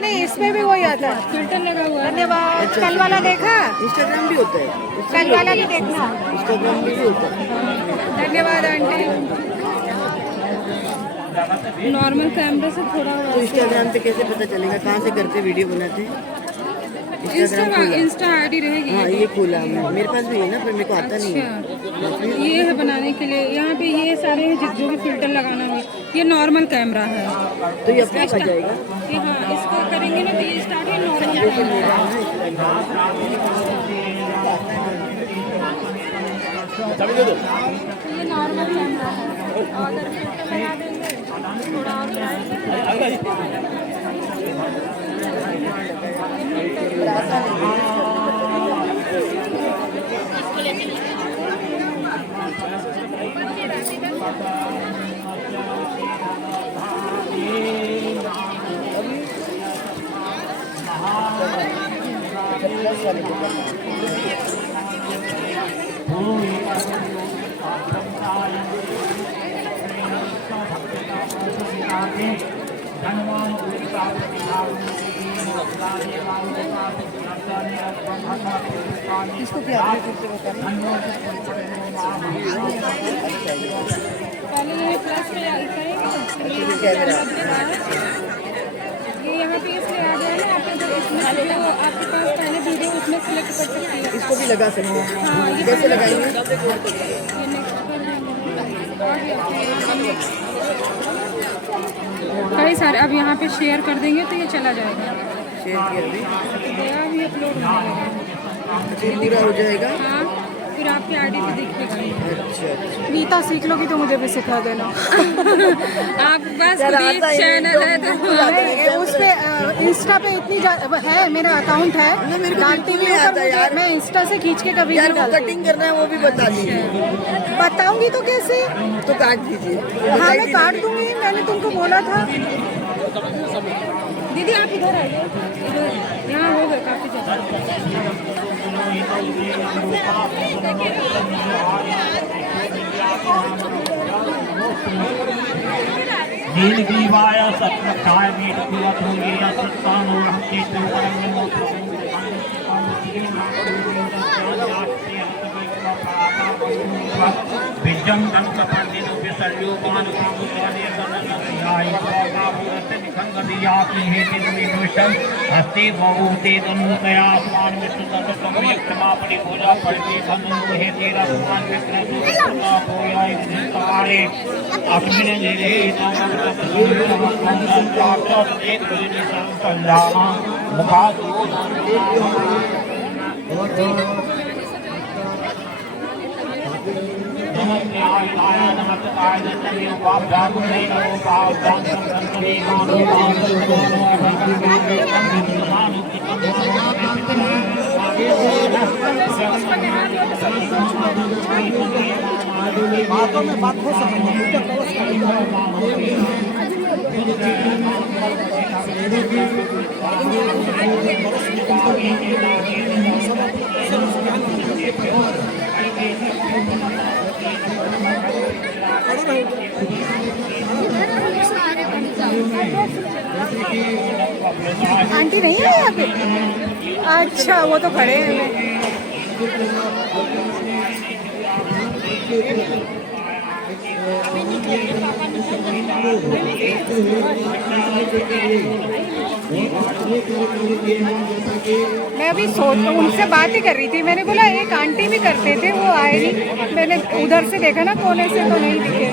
नहीं नहीं, इसमें भी वही आता है, फिल्टर लगा हुआ है। धन्यवाद। कल वाला देखा, इंस्टाग्राम भी होता है, कल वाला भी देखना। इंस्टाग्राम भी होता है। धन्यवाद आंटी। नॉर्मल कैमरे से थोड़ा तो इंस्टाग्राम पे कैसे पता चलेगा कहाँ से करते वीडियो बनाते हैं? इंस्टा आईडी रहेगी। हाँ ये खोला है, मेरे पास भी है ना, पर मेरे को आता नहीं है। अच्छा, ये है बनाने के लिए। यहाँ पे ये सारे हैं जो भी फिल्टर लगाना है। ये नॉर्मल कैमरा है, तो ये अपने आ जाएगा। ये हाँ, इसको करेंगे ना तो ये स्टार्ट है नॉर्मल कैमरा। ये नॉर्मल कैमरा है, अगर फिल्टर लगा देंगे थोड़ा और इसको क्या फिर से बता। पहले ये प्लस पे करेंगे। ये यहाँ पे इसलिए आ गया है, आपके जो इसमें जो आपके पास पहले वीडियो उसमें सिलेक्ट कर सकती है। इसको भी लगा सकते हैं। हाँ, ये कैसे लगाएंगे? ये नेक्स्ट कर देंगे। कई सारे अब यहाँ पे शेयर कर देंगे तो ये चला जाएगा। शेयर किया अभी, गया भी अपलोड होने लगेगा। ये पूरा हो जाएगा। हाँ, फिर आपके आईडी पे दिखेगा। अच्छा, नीता सीख लोगी तो मुझे भी सिखा देना। आप बस खुद चैनल है तो नहीं, उस पे इंस्टा पे इतनी है, मेरा अकाउंट है, डालती भी हूँ, पर मैं इंस्टा से खींच के कभी यार नहीं वो डालती। कटिंग करना है वो भी बता दीजिए। बताऊंगी तो कैसे? तो काट दीजिए। हाँ मैं काट दूंगी, मैंने तुमको बोला था। दीदी आप इधर आइए, इधर यहाँ हो गए काफी ज्यादा। नीलग्रीवाय सत्पक्षाय वीरकुलधूर्य सत्तानुरहते विजं दंतपंडिनो विसर्योपानुकाले सन्नतयाय बाबूरते निखंगदियापि हेतिर्विदुषं हस्ते बहुते दन्तया अस्मान विष्णुदत्त समयक्षमापरि पूजा पड़ति धनु हेतिरस्मान विष्णुदत्त पूजाय विष्णुतारे अस्मिन् दिने बातों में बात हो आंटी नहीं है यहाँ पे? अच्छा वो तो खड़े हैं। मैं अभी उनसे बात ही कर रही थी, मैंने बोला एक आंटी भी करते थे, वो आए नहीं। मैंने उधर से देखा ना कोने से, तो नहीं दिखे।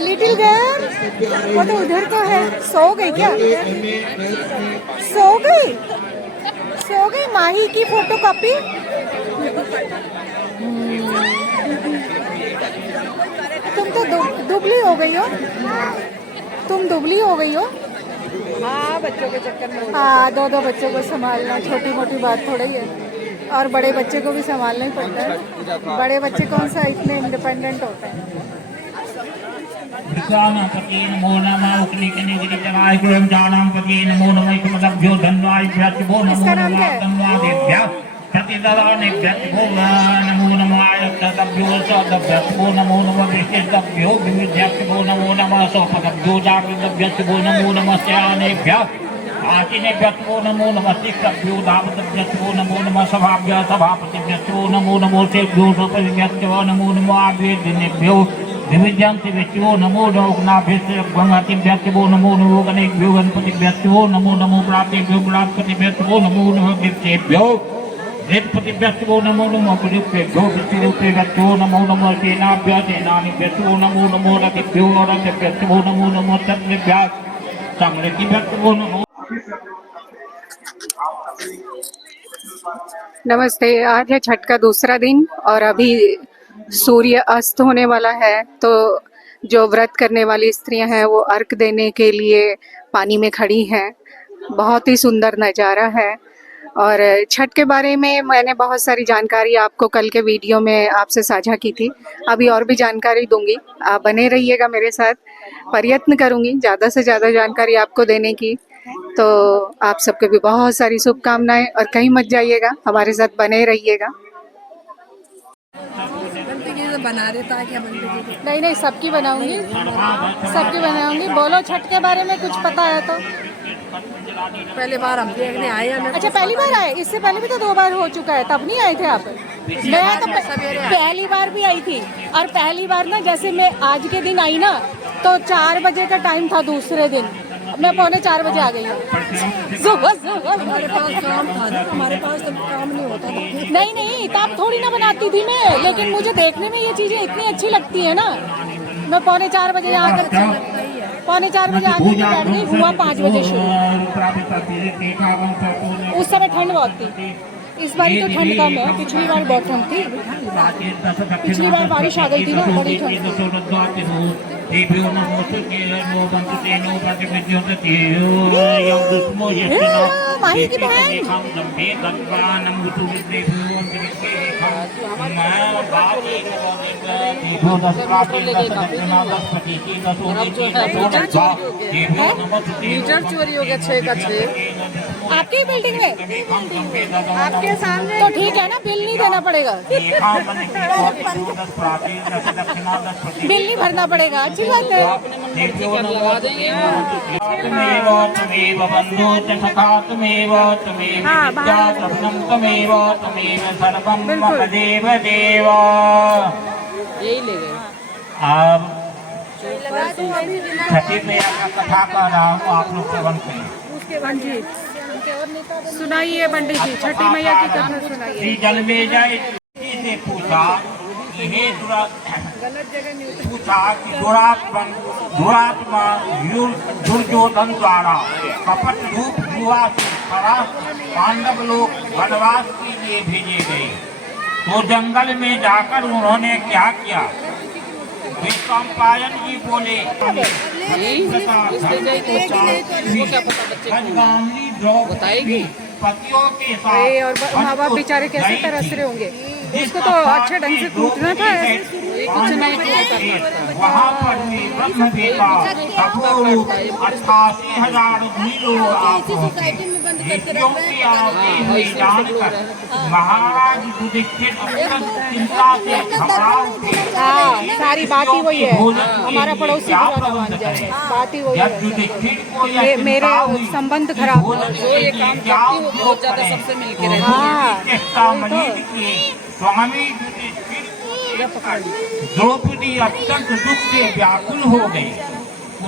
लिटिल गर्ल, वो तो उधर को है। सो गई क्या? सो गई? सो गई? माही की फोटो कॉपी। तुम तो दुबली हो गई हो, तुम दुबली हो गई हो। हाँ बच्चों के चक्कर में। हाँ, दो बच्चों को संभालना छोटी मोटी बात थोड़ी है। और बड़े बच्चे को भी संभालना ही पड़ता है। बड़े बच्चे कौन सा इतने इंडिपेंडेंट होते हैं। विश्वानापति नमो नमः उक्लिकनिगिरि जगाय कुलम जानापति नमो नमः इतमदभ्यो धन्वायभ्यः वो नमो इसका नाम नमः क्या है? धन्वादेभ्यः प्रतिददानेभ्यः वो नमो नमः आयतभ्यो सदभ्यः वो नमो नमः विशेषभ्यो विविध्यः वो नमो नमः सोपदभ्यो जागृतभ्यः वो नमो नमः स्यानेभ्यः आचिनेभ्यः वो नमो नमः शिक्षभ्यो दावतभ्यः वो नमो नमः सभाभ्यः सभापतिभ्यः वो नमो नमो तेभ्यो सोपदिभ्यः वो नमो नमः आद्वेदिनेभ्यो दिव्यांति व्यक्तियो नमो नमो नमो नमो गणेभ्यो गणपतिभ्यो नमो नमो प्राप्तिभ्यो प्राप्तिभ्यो नमो नमो दिव्येभ्यो गणपतिभ्यो नमो नमो गुरुभ्यो विष्णुभ्यो नमो नमो सेनाभ्यो सेनानिभ्यो नमो नमो रथिभ्यो रथिभ्यो नमो नमो चक्रेभ्यो समृद्धिभ्यो नमो। नमस्ते। आज है छठ का दूसरा दिन और अभी सूर्य अस्त होने वाला है, तो जो व्रत करने वाली स्त्रियां हैं वो अर्घ देने के लिए पानी में खड़ी हैं। बहुत ही सुंदर नज़ारा है। और छठ के बारे में मैंने बहुत सारी जानकारी आपको कल के वीडियो में आपसे साझा की थी। अभी और भी जानकारी दूंगी, आप बने रहिएगा मेरे साथ। प्रयत्न करूंगी ज़्यादा से ज़्यादा जानकारी आपको देने की। तो आप सबके भी बहुत सारी शुभकामनाएं और कहीं मत जाइएगा, हमारे साथ बने रहिएगा। बना देता है क्या बनती नहीं नहीं, सबकी बनाऊंगी, सबकी बनाऊंगी। बोलो छठ के बारे में कुछ पता है तो। पहले बार हम देखने आए हैं। अच्छा, पहली बार आए? इससे पहले भी तो 2 बार हो चुका है, तब नहीं आए थे आप? मैं तो पहली बार भी आई थी। और पहली बार ना, जैसे मैं आज के दिन आई ना, तो 4 बजे का टाइम था दूसरे दिन, मैं 3:45 बजे आ गई हूँ। हमारे पास काम था ना, हमारे पास तो काम नहीं होता था। नहीं नहीं, तब थोड़ी ना बनाती थी मैं, लेकिन मुझे देखने में ये चीजें इतनी अच्छी लगती है ना। मैं 3:45 बजे आकर 3:45 बजे आकर के बैठ गई। हुआ 5 बजे शुरू। उस समय ठंड बहुत थी। इस बार तो ठंड कम है, पिछली बार बहुत ठंड थी। पिछली बार बारिश आ गई थी ना, बड़ी ठंड। माही की बहन मीटर चोरी हो गया 6 का 6 आपकी बिल्डिंग में, आपके सामने। तो ठीक है ना, बिल नहीं देना पड़ेगा, बिल नहीं भरना पड़ेगा। अच्छी बात है। लगा देंगे। यही ले गए। अब छठी मैया का कथा कर रहा हूँ, आप लोग श्रवण करें। सुनाइए पंडित जी, छठी मैया की कथा सुनाइए। श्री जन्मेजय से पूछा कि हे पूछा कि दुरात्मा दुर्योधन द्वारा कपट रूप जुआ से पांडव लोग वनवास के लिए भेजे गए, तो जंगल में जाकर उन्होंने क्या किया? विश्वामित्र जी बोले, बताएगी पतियों के साथ और माँ बाप बेचारे कैसे तरस रहे होंगे। उसको तो अच्छे ढंग से पूछना था। कुछ नहीं वहाँ पर भी ब्रह्म देवा 88,000 लोग जानकर महाराज युधिष्ठिर चिंता से घबरा उठे। हाँ, सारी बात ही वही है। हमारा पड़ोसी मान जाए, बात ही वही है। मेरे संबंध खराब हो, ये काम करती हो बहुत ज्यादा सबसे मिलके रहती है। स्वामी द्रौपदी अत्यंत दुख से व्याकुल हो गई।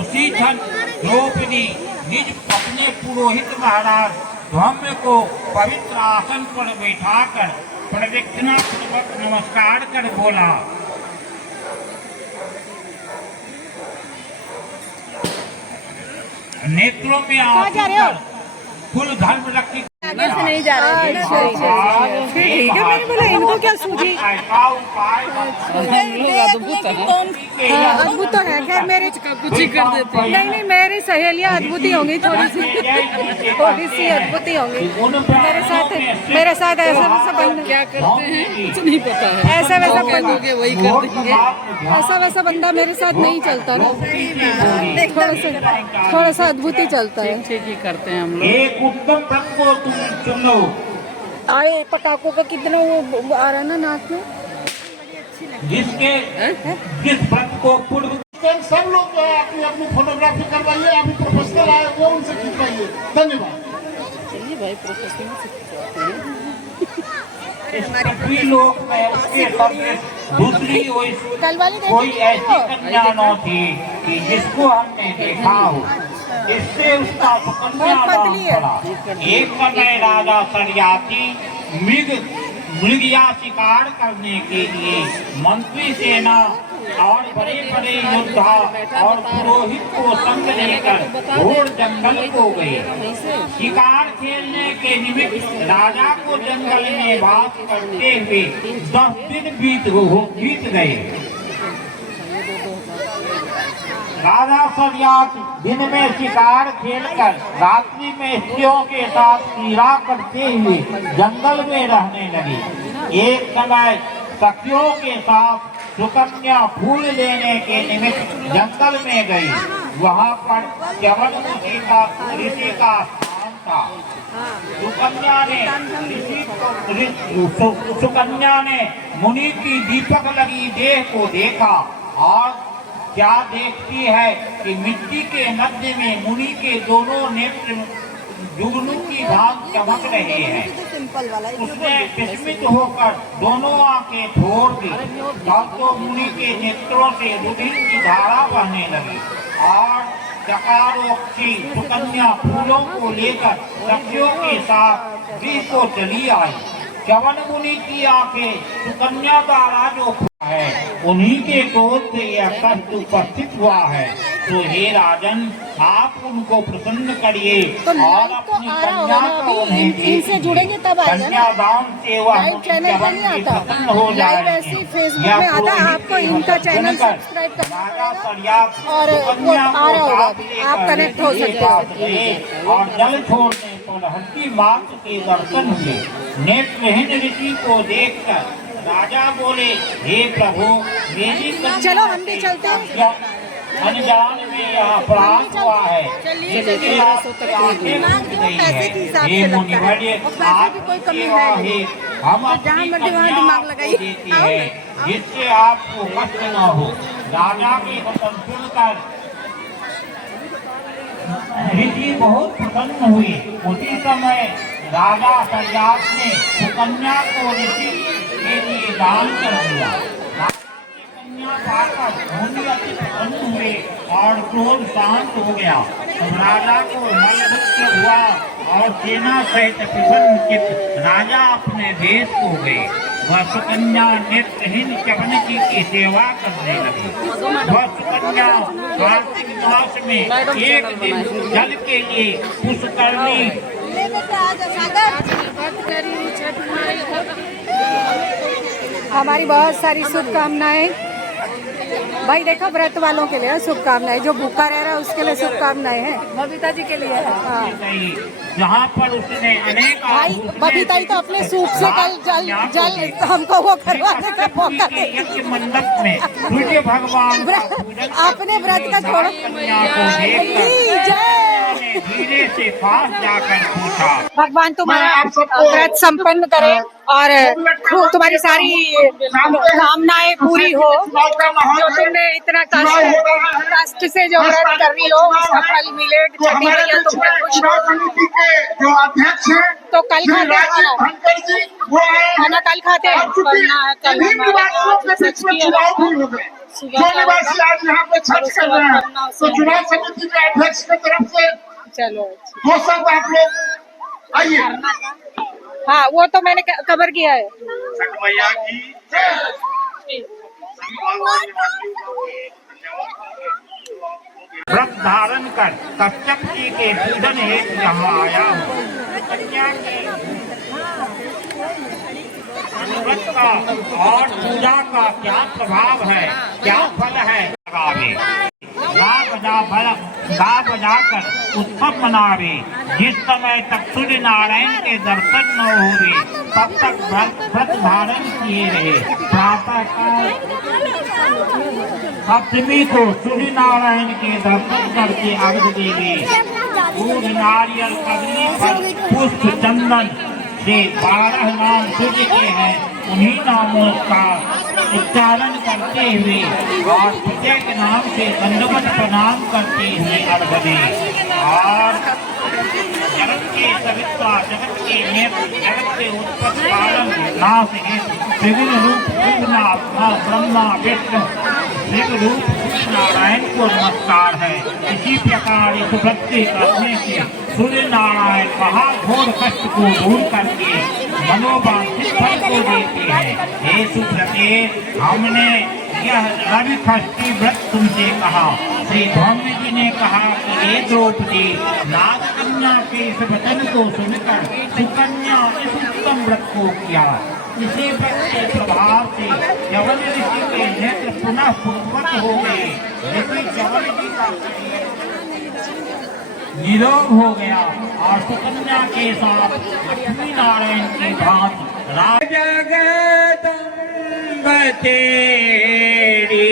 उसी क्षण द्रौपदी निज अपने पुरोहित महाराज धौम्य को पवित्र आसन पर बैठाकर प्रदक्षिणा पूर्वक नमस्कार कर बोला, नेत्रों में आंसू भर कुल धर्म रखी आगे से नहीं जा रहे। ठीक है, मैंने बोला इनको क्या सूझी। कौन हाँ, अद्भुत तो है। खैर मेरे कुछ ही कर देते हैं। नहीं नहीं, मेरी सहेलियाँ अद्भुत ही होंगी, थोड़ी सी अद्भुत ही होंगी। मेरे साथ ऐसा वैसा बंदा क्या करते हैं कुछ नहीं पता है। ऐसा वैसा कह बंदा दोगे वही कर देंगे। ऐसा वैसा बंदा मेरे साथ नहीं चलता ना, थोड़ा सा अद्भुत ही चलता है। ठीक ही करते हैं हम लोग। एक उत्तम व्रत को तुम चुन लो। आए पटाखों का कितना वो आ रहा है ना नाक में। जिस व्रत को पूर्व सब लोग अपनी अपनी फोटोग्राफी करवाइए, अभी प्रोफेशनल आए वो उनसे खिंचवाइए। धन्यवाद। चलिए भाई, प्रोफेशनल सभी लोग में उसके सामने दूसरी कल वाली कोई ऐसी कन्या न थी कि जिसको हमने देखा हो। इससे उसका सुकन्या नाम पड़ा। एक समय राजा सरियाती मृगया शिकार करने के लिए मंत्री सेना और बड़े बड़े योद्धा और पुरोहित को संग लेकर घोर जंगल को गए। शिकार खेलने के निमित्त राजा को जंगल में वास करते हुए 10 दिन बीत गए। राजा सरियात दिन में शिकार खेलकर रात्रि में स्त्रियों के साथ क्रीड़ा करते हुए जंगल में रहने लगे। एक समय सखियों के साथ सुकन्या फूल लेने के निमित्त जंगल में गई। वहाँ पर च्यवन ऋषि का स्थान था। सुकन्या ने मुनि की दीपक लगी देह को देखा और क्या देखती है कि मिट्टी के मध्य में मुनि के दोनों नेत्र जुगनू की भांति चमक रहे हैं। उसने विस्मित होकर दोनों आंखें छोड़ दी। तब तो मुनि के नेत्रों से रुधिर की धारा बहने लगी और चकारोक्षी सुकन्या फूलों को लेकर सखियों के साथ गृह को चली आई। च्यवन मुनि की आंखें सुकन्या द्वारा जो है उन्हीं के क्रोध से यह कष्ट उपस्थित हुआ है। तो हे राजन, आप उनको प्रसन्न करिए और अपनी कन्या को उन्हें इनसे जुड़ेंगे तब आएगा ना। कन्यादान से वह चैनल पे नहीं आता, प्रसन्न हो लाइव ऐसे फेसबुक में आता है। आपको इनका चैनल सब्सक्राइब करना पड़ेगा और वो आ रहा होगा, आप कनेक्ट हो सकते हो। और जल छोड़ने पर हड्डी मात्र के दर्शन हुए। नेत्रहीन ऋषि को देखकर राजा बोले, हे प्रभु, मेरी चलो हम भी चलते हैं। अनजान में यह अपराध हुआ है। ये मुनिवर्य आपकी सेवा है। हम अपनी कन्या को देती है जिससे आपको कष्ट न हो। राजा की वचन सुनकर ऋषि बहुत प्रसन्न हुए। उसी समय राजा सरियात ने सुकन्या को ऋषि के लिए दान कर दिया। कन्या पाकर मुनि अति प्रसन्न हुए और क्रोध शांत हो गया। तब राजा को मलमुक्त हुआ और सेना सहित प्रसन्न चित्त राजा अपने देश को गए। वह सुकन्या नेत्रहीन च्यवन जी की सेवा करने लगी। वह सुकन्या कार्तिक मास में एक दिन जल के लिए पुष्करणी हमारी बहुत सारी शुभकामनाएं। भाई देखो, व्रत वालों के लिए शुभकामनाएं, जो भूखा रह रहा है उसके लिए शुभकामनाएं हैं। बबीता जी के लिए है। हाँ। जहाँ पर उसने अनेक भाई बबीता जी तो अपने सूप से कल जल हमको वो करवाने का मौका दे। मंडप में सूर्य भगवान अपने व्रत का छोड़ो। धीरे से पास जाकर पूछा, भगवान तुम्हारा व्रत संपन्न करे और तुम्हारी सारी कामनाएं पूरी हो। जो तुमने इतना कष्ट से जो व्रत कर रही हो उसका फल मिले। छठी मैया तुम पे खुश हो। जो अध्यक्ष है तो कल खाते हैं खाना, कल खाते हैं। जो निवासी आज यहाँ पे छठ कर रहे हैं, तो चुनाव समिति के अध्यक्ष की तरफ से चलो हो सकता आप लोग आइए। हाँ, वो तो मैंने कवर किया है। छठ मैया की व्रत धारण कर कश्यप जी के पूजन हेतु यहाँ आया हूँ। कन्या के व्रत का और पूजा का क्या प्रभाव है, क्या फल है, सजाकर उत्सव मनावे। जिस समय तक सूर्य नारायण के दर्शन न होवे तब तक व्रत धारण किए रहे। प्रातः काल सप्तमी को सूर्य नारायण के दर्शन करके अर्घ देवे। दूध, नारियल, अग्नि फल, पुष्प, चंदन से 12 नाम सूर्य के हैं, उन्हीं नामों का उच्चारण करते हुए और प्रत्येक नाम से दंडवत प्रणाम करते हुए अर्घ दें। और जगत के सविता, जगत के नेत्र, जगत के उत्पत्ति पालन नाश हेतु विभिन्न रूप ब्रह्मा विष्णु शिव रूप नारायण को नमस्कार है। इसी प्रकार इस व्रत से करने से सूर्य नारायण महाघोर कष्ट को दूर करके मनोवांछित फल को देते हैं। हे सुव्रते, हमने यह रवि षष्ठी व्रत तुमसे कहा। श्री धौम्य जी ने कहा कि हे द्रौपदी, नागकन्या के इस वचन को सुनकर सुकन्या इस उत्तम व्रत को किया। इसी व्रत के प्रभाव से जवन ऋषि के नेत्र पुनः पूर्ववत हो गए। लेकिन जवन जी का निरोग हो गया और सुकन्या के साथ लक्ष्मी नारायण की भांति जगदम्ब तेरी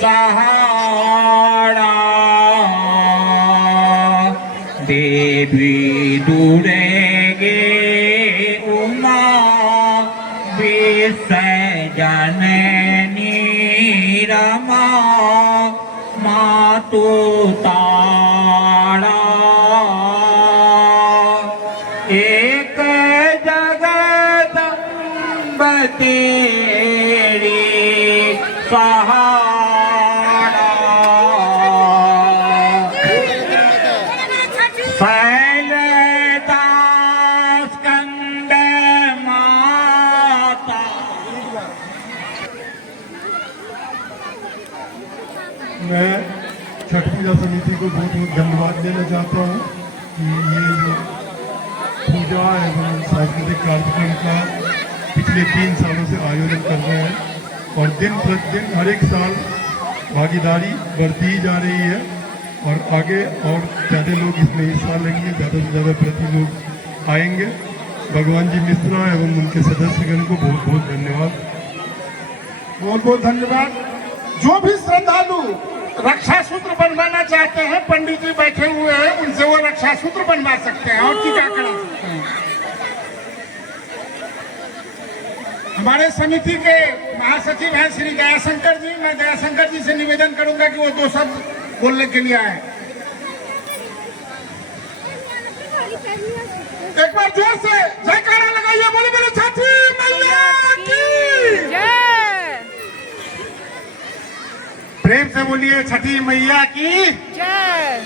सहारा, देवी दुर्गे उमा जननी रमा, मातु तारा, एक जगदम्ब तेरी सहारा, फैलता स्कंद माता। मैं छठ पूजा समिति को बहुत बहुत धन्यवाद देना चाहता हूँ कि ये जो पूजा एवं सांस्कृतिक कार्यक्रम का पिछले 3 सालों से आयोजन कर रहे हैं और दिन प्रतिदिन हर एक साल भागीदारी बढ़ती ही जा रही है और आगे और ज़्यादा लोग इसमें हिस्सा लेंगे, ज़्यादा से ज़्यादा प्रति लोग आएंगे। भगवान जी मिश्रा एवं उनके सदस्यगण को बहुत बहुत धन्यवाद। बहुत बहुत धन्यवाद। जो भी श्रद्धालु रक्षा सूत्र बनवाना चाहते हैं, पंडित जी बैठे हुए हैं, उनसे वो रक्षा सूत्र बनवा सकते हैं और टीका करा सकते हैं। हमारे समिति के महासचिव हैं श्री दयाशंकर जी। मैं दयाशंकर जी से निवेदन करूंगा कि वो 2 शब्द बोलने के लिए आए। एक बार जोर से जयकारा लगाइए, बोले बोले छठी मैया की जय। प्रेम से बोलिए छठी मैया की जय।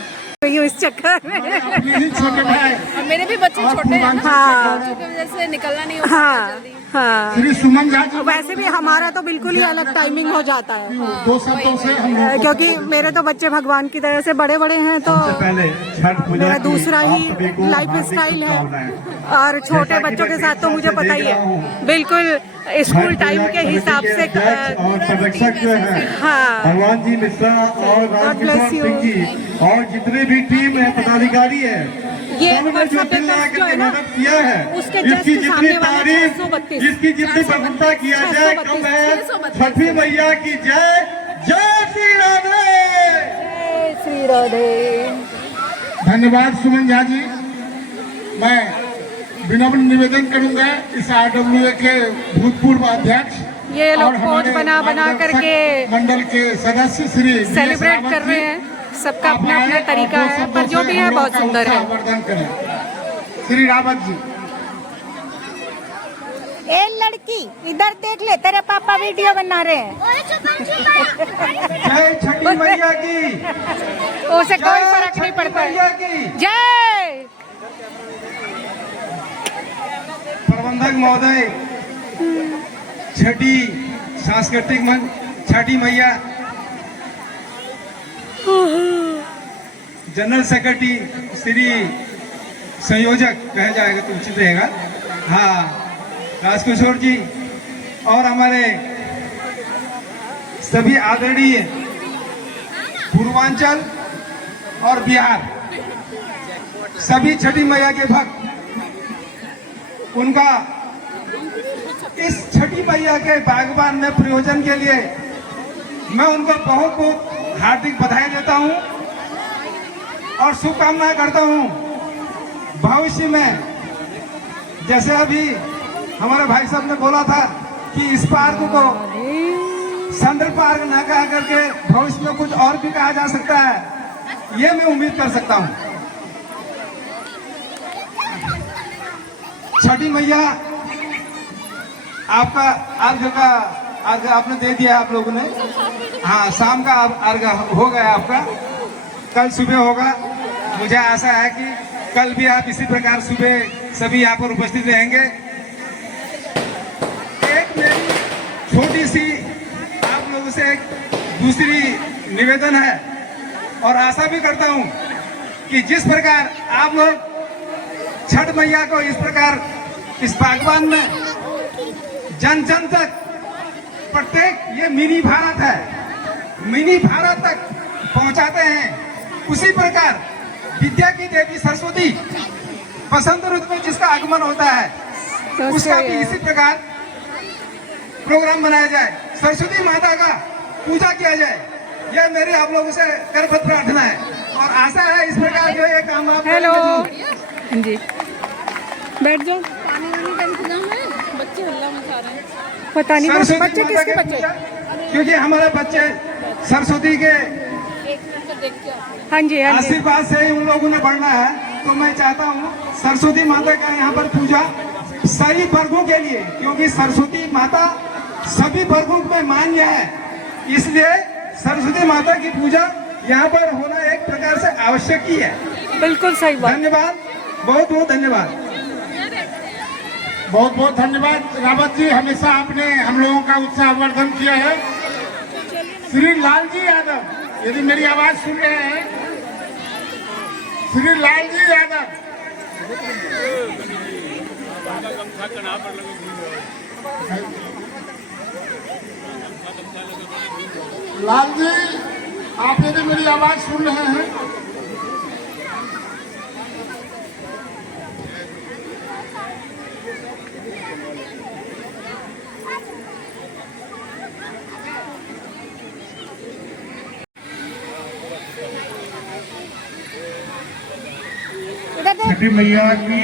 इस चक्कर में अपने ही छोटे भाई मेरे भी बच्चे और छोटे हैं, पूर्वांचल हाँ। से की वजह से निकलना नहीं हो हाँ पाता जल्दी। हाँ, श्री सुमन झा जी, वैसे भी हमारा तो बिल्कुल ही अलग टाइमिंग हो जाता है 2 शब्दों से हम लोग को- क्योंकि मेरे तो बच्चे भगवान की तरह से बड़े बड़े हैं, तो पहले छठ पूजा मेरा की दूसरा आप ही सभी को लाइफ हार्दिक स्टाइल है शुभकामनाएं। और छोटे जैसा कि बच्चों के मैं साथ तो मुझे परीक्षा पता ही से देख है, रहा हूं, बिल्कुल स्कूल छठ टाइम पूजा के हिसाब से जज और संरक्षक जो है हाँ। भगवान जी मिश्रा और राजकिशोर bless you. सिंह जी और जितने भी टीम है पदाधिकारी है, ये सबने वर्षा जो दिल पेपर्स लगा जो के है ना, मेहनत किया है, उसके इसकी जस्ट जितनी सामने वाला तारीफ, 632, इसकी जितनी प्रशंसा किया जाए कम है। 632, छठी मैया की जय, जय श्री राधे। श्री राधे। धन्यवाद सुमन झा जी। मैं विनम्र निवेदन करूंगा इस RWA के भूतपूर्व अध्यक्ष ये लोग और पोज हमारे बना मार्गदर्शक करके मंडल के सदस्य श्री सेलिब्रेट कर रहे हैं। सबका अपना अपना तरीका है, पर जो भी है बहुत सुंदर है। वर्धन करें श्री रावत जी। ए लड़की, इधर देख ले, तेरे पापा वीडियो बना रहे हैं। जय छठी मैया की, उसे कोई फर्क नहीं पड़ता है। जय। प्रबंधक महोदय, छठी सांस्कृतिक मंच छठी मैया, जनरल सेक्रेटरी श्री संयोजक कहा जाएगा तो उचित रहेगा, हाँ, राजकिशोर जी और हमारे सभी आदरणीय पूर्वांचल और बिहार, सभी छठी मैया के भक्त उनका इस छठी मैया के बागबान में प्रयोजन के लिए मैं उनको बहुत बहुत हार्दिक बधाई देता हूं और शुभकामनाएं करता हूं। भविष्य में जैसे अभी हमारे भाई साहब ने बोला था कि इस पार्क को सेंट्रल पार्क ना कहा करके भविष्य में कुछ और भी कहा जा सकता है, ये मैं उम्मीद कर सकता हूं। छठी मैया आपका अर्घ आपने दे दिया आप लोगों ने। हाँ, शाम का अर्घ हो गया आपका, कल सुबह होगा। मुझे आशा है कि कल भी आप इसी प्रकार सुबह सभी यहाँ पर उपस्थित रहेंगे। एक मेरी छोटी सी आप लोगों से एक दूसरी निवेदन है और आशा भी करता हूँ कि जिस प्रकार आप लोग छठ मैया को इस प्रकार इस बागवान में जन जन तक प्रत्येक, ये मिनी भारत है, मिनी भारत तक पहुंचाते हैं, उसी प्रकार विद्या की देवी सरस्वती बसंत ऋतु में जिसका आगमन होता है उसका भी इसी प्रकार प्रोग्राम बनाया जाए, सरस्वती माता का पूजा किया जाए। यह मेरी आप लोगों से करबद्ध प्रार्थना है और आशा है इस प्रकार जो ये काम आप हेलो जी, बैठ जाओ। पानी वानी का इंतजाम है? बच्चे हल्ला मचा रहे हैं, पता नहीं बच्चे किसके बच्चे, क्योंकि हमारे बच्चे सरस्वती के हाँ जी आशीर्वाद से ही उन लोगों ने बढ़ना है। तो मैं चाहता हूँ सरस्वती माता का यहाँ पर पूजा सभी वर्गों के लिए, क्योंकि सरस्वती माता सभी वर्गों में मान्य है, इसलिए सरस्वती माता की पूजा यहाँ पर होना एक प्रकार से आवश्यक ही है। बिल्कुल सही बात। धन्यवाद, बहुत बहुत धन्यवाद। बहुत बहुत धन्यवाद रावत जी, हमेशा आपने हम लोगों का उत्साहवर्धन किया है। श्री लालजी यादव, यदि मेरी आवाज सुन रहे हैं, श्री लालजी यादव, लाल जी, आप यदि मेरी आवाज सुन रहे हैं, छठी मैया की,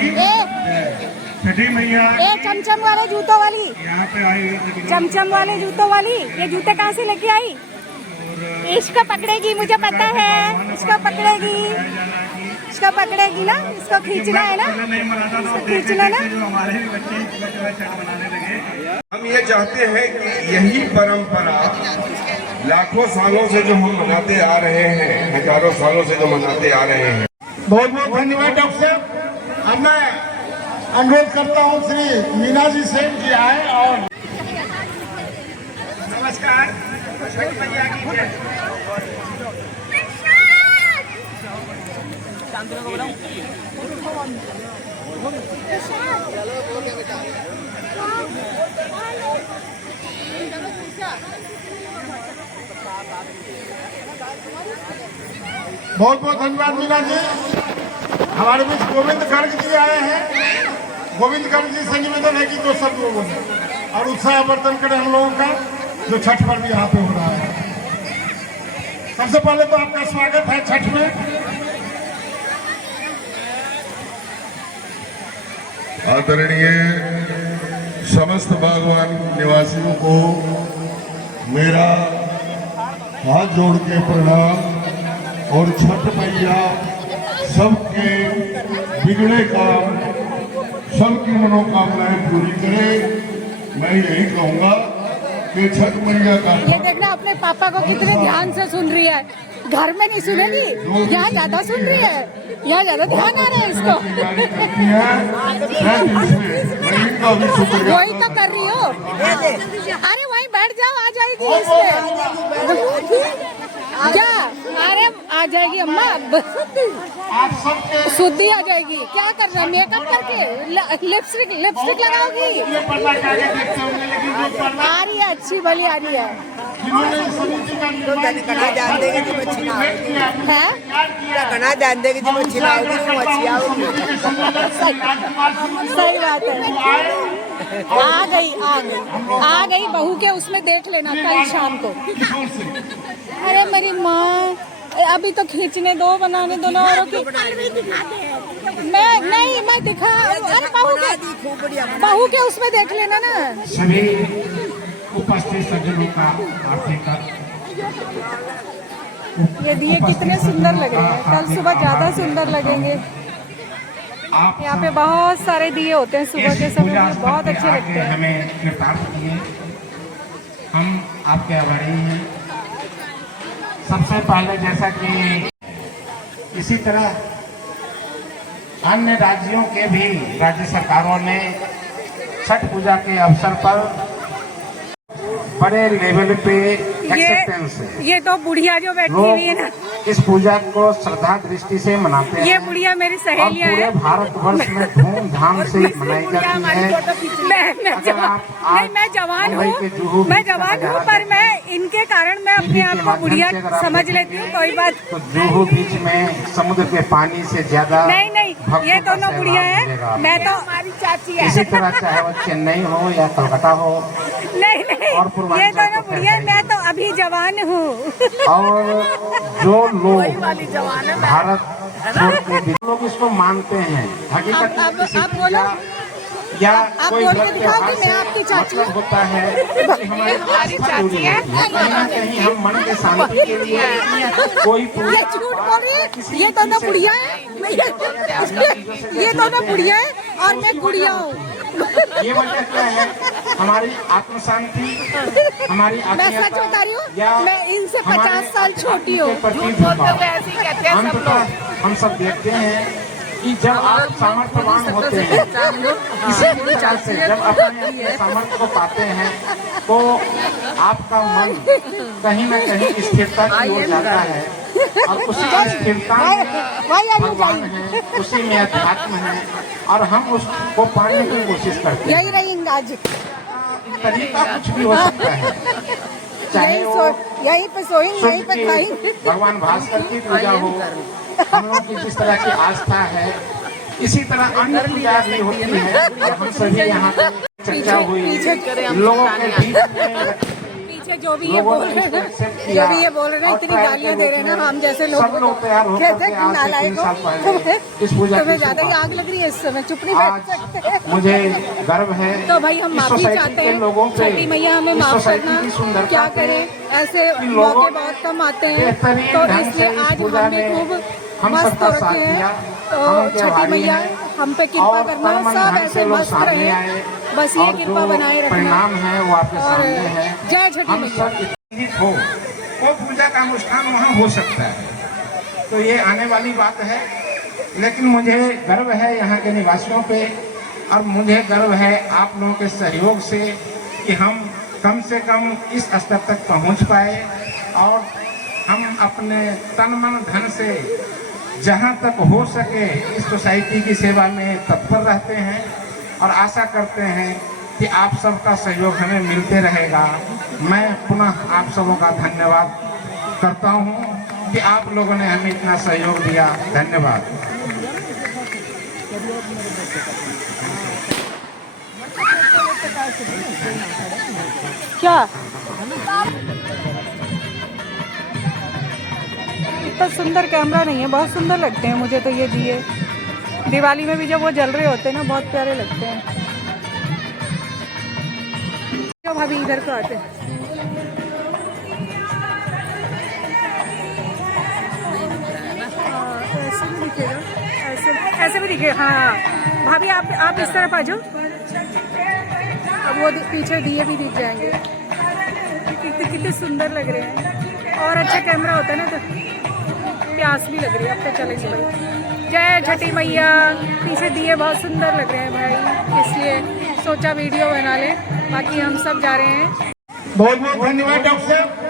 छठी मैया चमचम वाले जूतों वाली, यहाँ पे आई, चमचम वाले जूतों वाली, ये जूते कहाँ से लेके आई? इसको पकड़ेगी, मुझे पता है, इसको पकड़ेगी, इसको पकड़ेगी ना, इसको खींचना है ना, इसको खींचना ना। हमारे भी बच्चे छठ मनाने लगे। हम ये चाहते हैं कि यही परंपरा लाखों सालों से जो हम मनाते आ रहे हैं, हजारों सालों से जो मनाते आ रहे हैं। बहुत बहुत धन्यवाद डॉक्टर साहब। अब मैं अनुरोध करता हूँ श्री मीना जी सेन जी आए और नमस्कार। छठ मैया की जय। बहुत बहुत धन्यवाद मीना जी। हमारे बीच गोविंद गर्ग जी आए हैं। गोविंद गर्ग जी से निवेदन है कि दो शब्द लोगों ने और उत्साहवर्धन करें हम लोगों का जो छठ पर्व यहाँ पे हो रहा है। सबसे पहले तो आपका स्वागत है छठ में। आदरणीय समस्त बागवान निवासियों को मेरा हाथ जोड़ के प्रणाम और छठ मैया सबके बिगड़े काम, सबकी मनोकामनाएं पूरी करे। मैं यही कहूँगा कि छठ मैया का, ये देखना अपने पापा को कितने ध्यान से सुन रही है, घर में नहीं सुनेगी, यहाँ ज्यादा सुन रही है, यहाँ ज्यादा ध्यान आ रहा है इसको। वही तो कर रही हो, अरे वहीं बैठ जाओ, आ जाएगी इसमें क्या, अरे आ जाएगी अम्मा अब आप सबके शुद्धि आ जाएगी। क्या करना है मेकअप करके लिपस्टिक लगाओगी? ये पर्दा कागे देखते होंगे, लेकिन जो पर्दा आ रही है अच्छी भली आ रही है। जिन्होंने इस समिति का निर्माण जान देंगे कि मच्छी ना है कना जान देंगे कि मच्छी ना होगी तो मच्छी आओगी। सही बात है। आ गई बहू के उसमें देख लेना कल शाम को। अरे मेरी माँ अभी तो खींचने दो, बनाने दो ना औरों की। मैं दिखा, अरे बहू के उसमें देख लेना ना। सभी उपस्थित सज्जनों का आर्थिक ये दिए कितने सुंदर लग रहे हैं, कल सुबह ज्यादा सुंदर लगेंगे। आप यहाँ पे बहुत सारे दिए होते हैं सुबह के समय में, बहुत अच्छे लगते हैं। हमें कृतार्थ किए, हम आपके आभारी हैं। सबसे पहले जैसा कि इसी तरह अन्य राज्यों के भी राज्य सरकारों ने छठ पूजा के अवसर पर बड़े लेवल पे एक्सेप्टेंस है। ये तो बुढ़िया जो बैठी हुई है ना, इस पूजा को श्रद्धा दृष्टि से मनाते हैं। ये बुढ़िया मेरी और सहेलियां पूरे हैं। भारतवर्ष में धूमधाम से मनाई जाती है। नहीं मैं जवान हूँ, पर मैं इनके कारण मैं अपने आप को बुढ़िया समझ लेती हूँ। कोई बात तो जुहू बीच में समुद्र के पानी से ज्यादा नहीं, ये दोनों बुढ़िया है। मैं तो हमारी चाची है। इसी तरह चाहे वो चेन्नई हो या कलकत्ता हो, नहीं और पूर्वांचल ये दोनों तो बुढ़िया, मैं तो अभी जवान हूँ। और जो लोग भारत छोड़ के भी लोग इसको मानते हैं, हकीकत में किसी आप बोलो, या आप कोई बोल के व्रत दिखाओ त्योहार कि मैं आपकी चाची हूँ। मतलब होता है कि हमारी आस्था जुड़ी होती है। कहीं ना कहीं हम मन के शांति के लिए कोई ये झूठ बोल रही है। ये दोनों बुढ़िया है, ये दोनों बुढ़िया है और मैं गुड़िया हूँ। ये वजह क्या है? हमारी आत्म शांति, हमारी मैं सच बता रही हूँ, मैं इनसे 50 साल छोटी हूँ। अंततः हम सब देखते हैं कि जब आप सामर्थ्यवान होते हैं, किसी भी प्रकार से जब अपने सामर्थ्य को पाते हैं, तो आपका मन कहीं न कहीं स्थिरता की ओर जाता है। और उसी स्थिरता में भगवान है, उसी में अध्यात्म है, और हम उसको पाने की कोशिश करते हैं। यही रहेंगे आज, तरीका कुछ भी हो सकता है, चाहे वो यहीं पे सोएंगे, यहीं पे खाएंगे। भगवान भास्कर की पूजा हो, हम लोगों की जिस तरह की आस्था है, इसी तरह अन्य पूजा भी होती है। और हम सभी यहाँ पे चर्चा हुई, लोगों के बीच में पीछे जो भी ये बोल रहे हैं, इतनी गालियाँ दे रहे हैं ना हम जैसे लोग, सब लोग तैयार होकर कहते के हैं आज से 3 साल पहले इस पूजा तुम्हें की ज्यादा ही शुरुआत। आग लग रही है इस समय, चुप नहीं बैठ सकते। आज मुझे गर्व है तो भाई हम इस माफी सोसाइटी चाहते के हैं, लोगों पे, छठी मैया हमें इस माफ सोसाइटी करना। की सुंदरता क्या पे, करें, ऐसे कि लोगों मौके बहुत कम आते हैं, बेहतरीन तो ढंग से इसलिए इस आज पूजा हम भी में खूब हम मस्त सबका हो साथ रखे दिया। हैं। हम तो उनके छठी आभारी मैया हैं। हम पे कृपा और करना, तन मन सब धन से ऐसे लोग मस्त सामने रहे, आए, बस ये और कृपा जो बनाए रखना। परिणाम है वो आपके और सामने है। जय छठी हम मैया। सब उत्साहित हो, वो पूजा का अनुष्ठान वहाँ हो सकता है, तो ये आने वाली बात है। लेकिन मुझे गर्व है यहाँ के निवासियों पे, और मुझे गर्व है आप लोगों के सहयोग से कि हम कम से कम इस स्तर तक पहुँच पाए, और हम अपने तन मन धन से जहाँ तक हो सके इस सोसाइटी की सेवा में तत्पर रहते हैं, और आशा करते हैं कि आप सबका सहयोग हमें मिलते रहेगा। मैं पुनः आप सबों का धन्यवाद करता हूँ कि आप लोगों ने हमें इतना सहयोग दिया। धन्यवाद। क्या इतना सुंदर कैमरा नहीं है, बहुत सुंदर लगते हैं मुझे तो ये दिए। दिवाली में भी जब वो जल रहे होते हैं ना, बहुत प्यारे लगते हैं। जब अभी इधर को आते हैं, ऐसे भी दिखेगा, ऐसे भी दिखेगा। हाँ भाभी आप इस तरफ आ जाओ, अब वो पीछे दिए भी दिख जाएंगे। कितने सुंदर लग रहे हैं, और अच्छा कैमरा होता है ना तो प्यास भी लग रही है। अब तो चलेंगे भाई। जय छठी मैया। पीछे दिए बहुत सुंदर लग रहे हैं भाई, इसलिए सोचा वीडियो बना ले। बाकी हम सब जा रहे हैं। बहुत बहुत धन्यवाद डॉक्टर साहब।